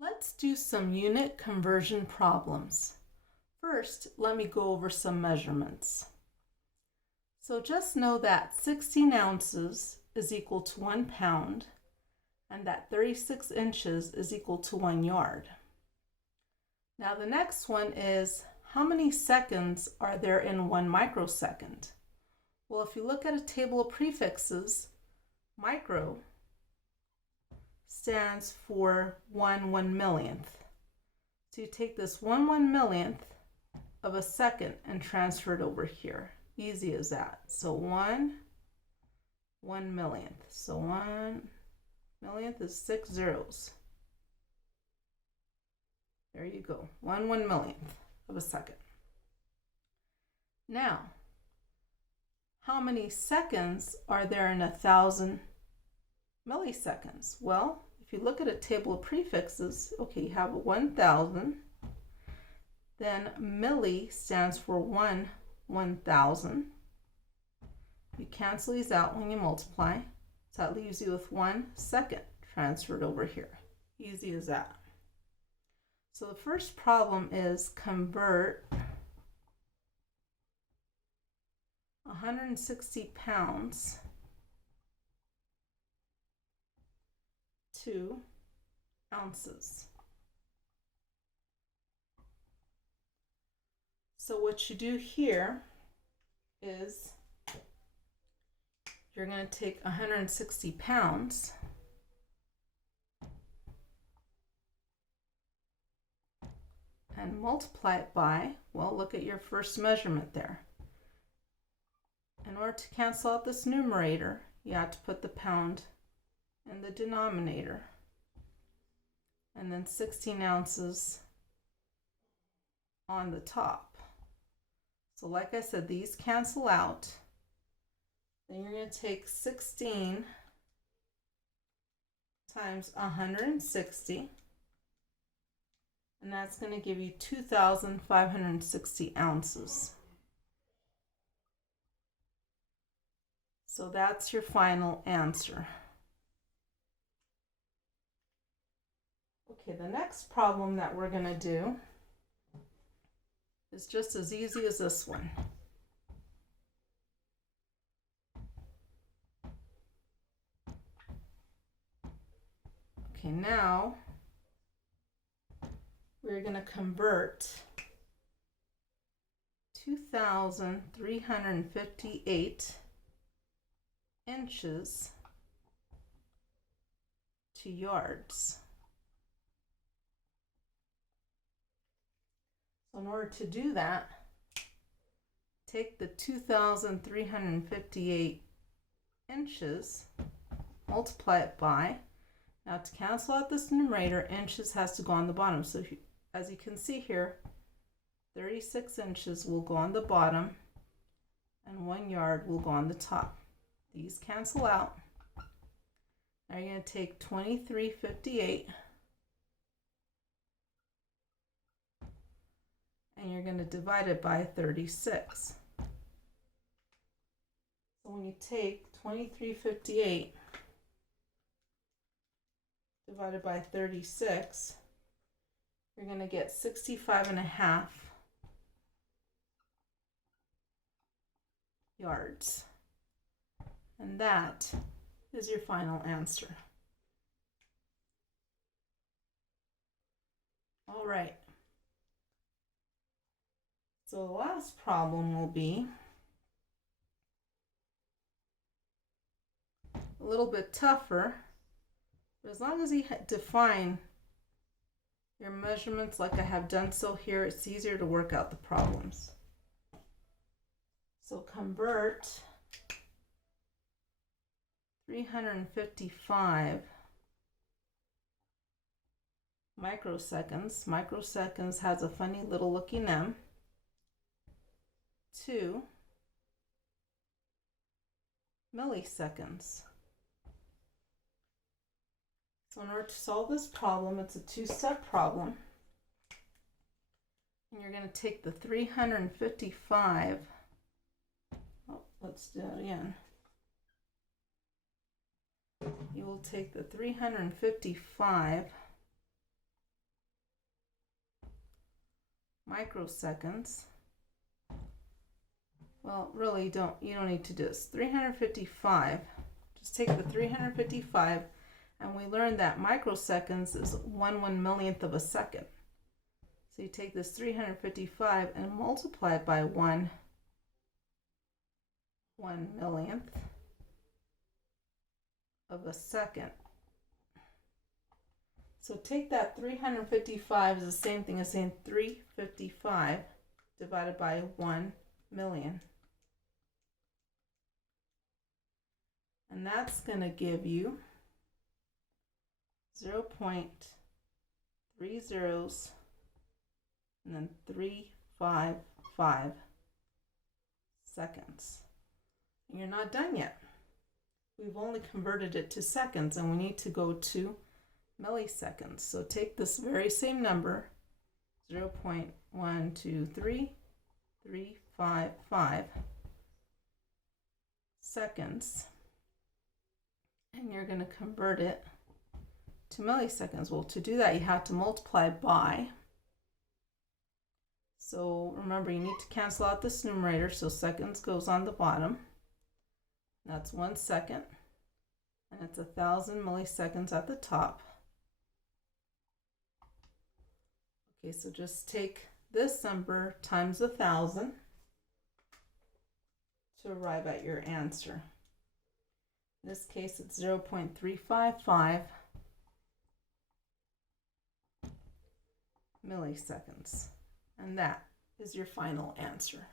Let's do some unit conversion problems. First, let me go over some measurements. So just know that 16 ounces is equal to 1 pound and that 36 inches is equal to 1 yard. Now the next one is, how many seconds are there in 1 microsecond? Well, if you look at a table of prefixes, micro stands for 1/1,000,000th. So you take this 1/1,000,000th of a second and transfer it over here. Easy as that. So 1/1,000,000th. So 1/1,000,000th is 6 zeros. There you go. 1/1,000,000th of a second. Now, how many seconds are there in 1,000 milliseconds? Well, if you look at a table of prefixes, okay, you have 1,000, then milli stands for 1/1,000. You cancel these out when you multiply, so that leaves you with 1 second transferred over here. Easy as that. So the first problem is convert 160 pounds to ounces. So what you do here is you're going to take 160 pounds and multiply it by, well, look at your first measurement there. In order to cancel out this numerator, you have to put the pound in the denominator, and then 16 ounces on the top. So like I said, these cancel out. Then you're going to take 16 times 160, and that's going to give you 2,560 ounces. So that's your final answer. Okay, the next problem that we're going to do is just as easy as this one. Okay, now we're going to convert 2,358 inches to yards. So in order to do that, take the 2,358 inches, multiply it by, now to cancel out this numerator, inches has to go on the bottom. So if you, as you can see here, 36 inches will go on the bottom and 1 yard will go on the top. These cancel out. Now you're going to take 2,358 and you're going to divide it by 36. So when you take 2,358 divided by 36, you're going to get 65.5 yards. And that is your final answer. All right. So the last problem will be a little bit tougher, but as long as you define your measurements like I have done so here, it's easier to work out the problems. So convert 355 microseconds. Microseconds has a funny little looking M, to milliseconds. So in order to solve this problem, it's a two-step problem. And you're going to take the 355, let's do it again. You will take the 355 microseconds. Well, really, you don't need to do this. 355. Just take the 355, and we learned that microseconds is 1/1,000,000th of a second. So you take this 355 and multiply it by 1/1,000,000th of a second. So take that 355 is the same thing as saying 355 divided by 1,000,000. And that's going to give you 0.30 and then 355 seconds. And you're not done yet. We've only converted it to seconds, and we need to go to milliseconds. So take this very same number, 0.123355 seconds, and you're going to convert it to milliseconds. Well, to do that, you have to multiply by. So remember, you need to cancel out this numerator, so seconds goes on the bottom. That's 1 second, and it's 1,000 milliseconds at the top. Okay, so just take this number times 1,000 to arrive at your answer. In this case, it's 0.355 milliseconds. And that is your final answer.